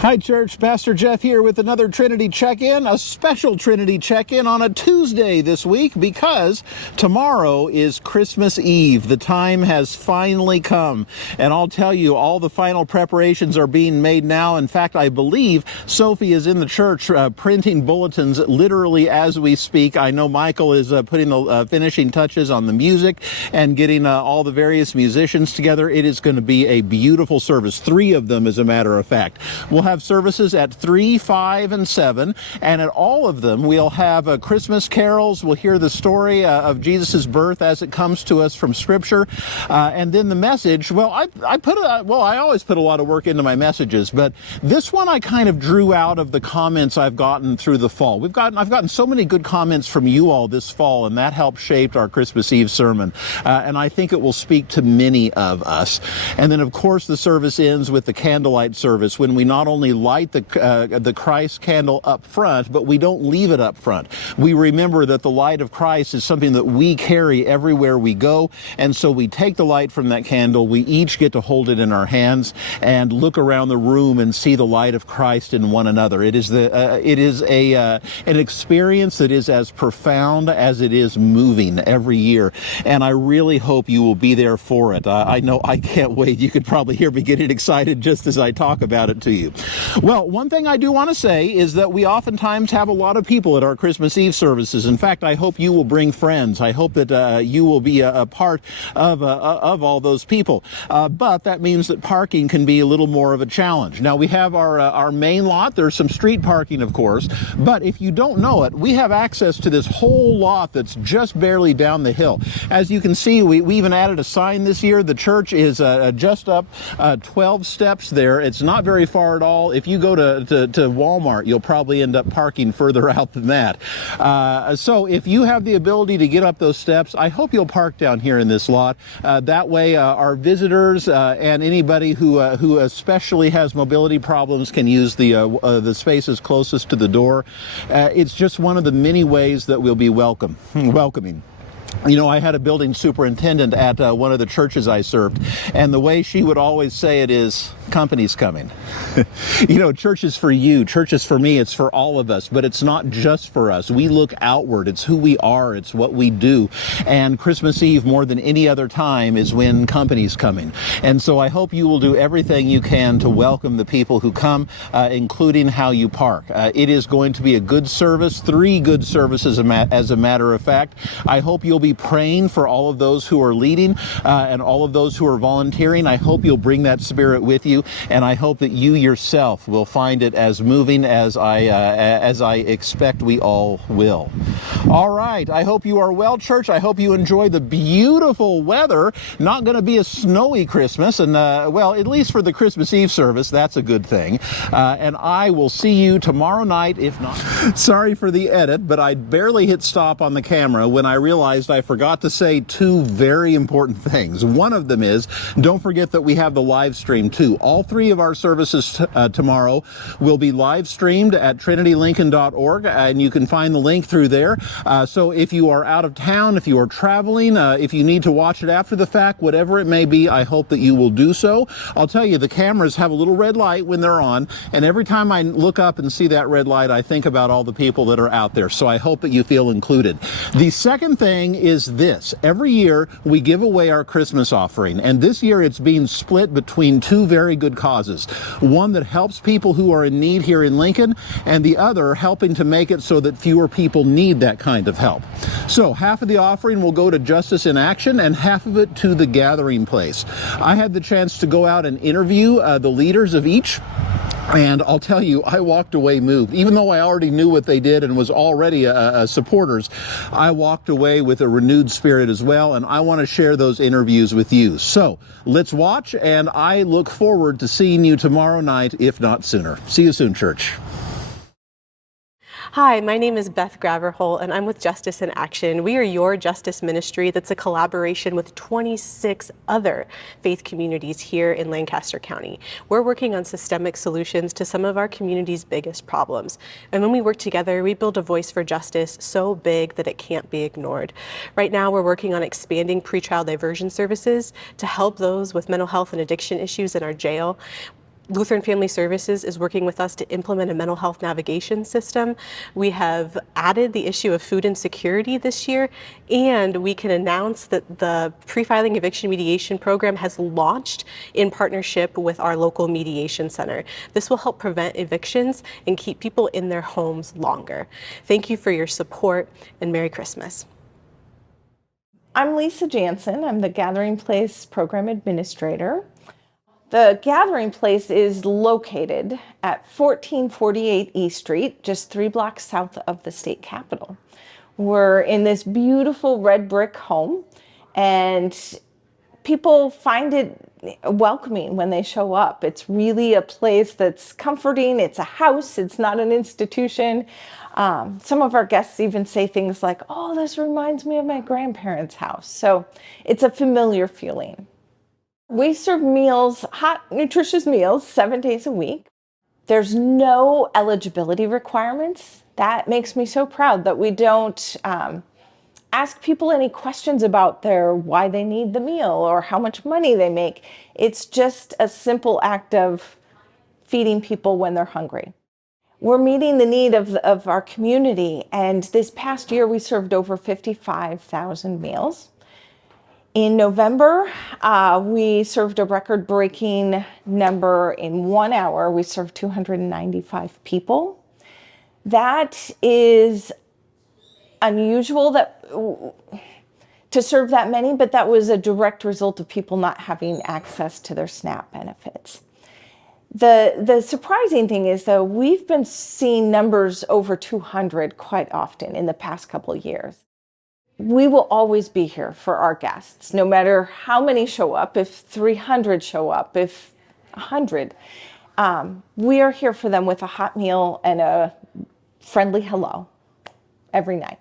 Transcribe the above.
Hi, church. Pastor Jeff here with another Trinity check-in, a special Trinity check-in on a Tuesday this week because tomorrow is Christmas Eve. The time has finally come, and I'll tell you, all the final preparations are being made now. In fact, I believe Sophie is in the church printing bulletins literally as we speak. I know Michael is putting the finishing touches on the music and getting all the various musicians together. It is going to be a beautiful service, 3 of them as a matter of fact. We'll have services at 3, 5, and 7, and at all of them we'll have Christmas carols. We'll hear the story of Jesus' birth as it comes to us from Scripture, and then the message. Well, I always put a lot of work into my messages, but this one I kind of drew out of the comments I've gotten through the fall. I've gotten so many good comments from you all this fall, and that helped shape our Christmas Eve sermon, and I think it will speak to many of us. And then, of course, the service ends with the candlelight service, when we not only light the Christ candle up front, but we don't leave it up front. We remember that the light of Christ is something that we carry everywhere we go, and so we take the light from that candle. We each get to hold it in our hands and look around the room and see the light of Christ in one another. It is an experience that is as profound as it is moving every year, and I really hope you will be there for it. I know I can't wait. You could probably hear me getting excited just as I talk about it to you. Well, one thing I do want to say is that we oftentimes have a lot of people at our Christmas Eve services. In fact, I hope you will bring friends. I hope that you will be a part of all those people. But that means that parking can be a little more of a challenge. Now, we have our main lot. There's some street parking, of course. But if you don't know it, we have access to this whole lot that's just barely down the hill. As you can see, we even added a sign this year. The church is just up 12 steps there. It's not very far at all. If you go to Walmart, you'll probably end up parking further out than that. So if you have the ability to get up those steps, I hope you'll park down here in this lot. That way our visitors and anybody who especially has mobility problems can use the spaces closest to the door. It's just one of the many ways that we'll be welcoming. You know, I had a building superintendent at one of the churches I served, and the way she would always say it is, company's coming. You know, church is for you, church is for me, it's for all of us, but it's not just for us. We look outward, it's who we are, it's what we do, and Christmas Eve, more than any other time, is when company's coming. And so I hope you will do everything you can to welcome the people who come, including how you park. It is going to be a good service, 3 good services as a matter of fact. I hope you'll be praying for all of those who are leading and all of those who are volunteering. I hope you'll bring that spirit with you, and I hope that you yourself will find it as moving as I expect we all will. All right, I hope you are well, church. I hope you enjoy the beautiful weather. Not going to be a snowy Christmas, and well, at least for the Christmas Eve service, that's a good thing. And I will see you tomorrow night, if not. Sorry for the edit, but I barely hit stop on the camera when I realized I forgot to say 2 very important things. One of them is, don't forget that we have the live stream too. All 3 of our services tomorrow will be live streamed at trinitylincoln.org, and you can find the link through there. So if you are out of town, if you are traveling, if you need to watch it after the fact, whatever it may be, I hope that you will do so. I'll tell you, the cameras have a little red light when they're on, and every time I look up and see that red light, I think about all the people that are out there. So I hope that you feel included. The second thing is this. Every year we give away our Christmas offering, and this year it's being split between 2 very good causes. One that helps people who are in need here in Lincoln, and the other helping to make it so that fewer people need that kind of help. So half of the offering will go to Justice in Action and half of it to the Gathering Place. I had the chance to go out and interview the leaders of each. And I'll tell you, I walked away moved. Even though I already knew what they did and was already supporters, I walked away with a renewed spirit as well, and I want to share those interviews with you. So let's watch, and I look forward to seeing you tomorrow night, if not sooner. See you soon, church. Hi, my name is Beth Graverholt, and I'm with Justice in Action. We are your justice ministry that's a collaboration with 26 other faith communities here in Lancaster County. We're working on systemic solutions to some of our community's biggest problems. And when we work together, we build a voice for justice so big that it can't be ignored. Right now, we're working on expanding pretrial diversion services to help those with mental health and addiction issues in our jail. Lutheran Family Services is working with us to implement a mental health navigation system. We have added the issue of food insecurity this year, and we can announce that the pre-filing eviction mediation program has launched in partnership with our local mediation center. This will help prevent evictions and keep people in their homes longer. Thank you for your support, and Merry Christmas. I'm Lisa Jansen. I'm the Gathering Place Program Administrator. The Gathering Place is located at 1448 East Street, just 3 blocks south of the state capitol. We're in this beautiful red brick home, and people find it welcoming when they show up. It's really a place that's comforting. It's a house. It's not an institution. Some of our guests even say things like, "Oh, this reminds me of my grandparents' house." So it's a familiar feeling. We serve meals, hot, nutritious meals, 7 days a week. There's no eligibility requirements. That makes me so proud that we don't ask people any questions about why they need the meal or how much money they make. It's just a simple act of feeding people when they're hungry. We're meeting the need of our community, and this past year we served over 55,000 meals. In November, we served a record-breaking number in 1 hour. We served 295 people. That is unusual to serve that many, but that was a direct result of people not having access to their SNAP benefits. The surprising thing is, though, we've been seeing numbers over 200 quite often in the past couple of years. We will always be here for our guests, no matter how many show up, if 300 show up, if 100. We are here for them with a hot meal and a friendly hello every night.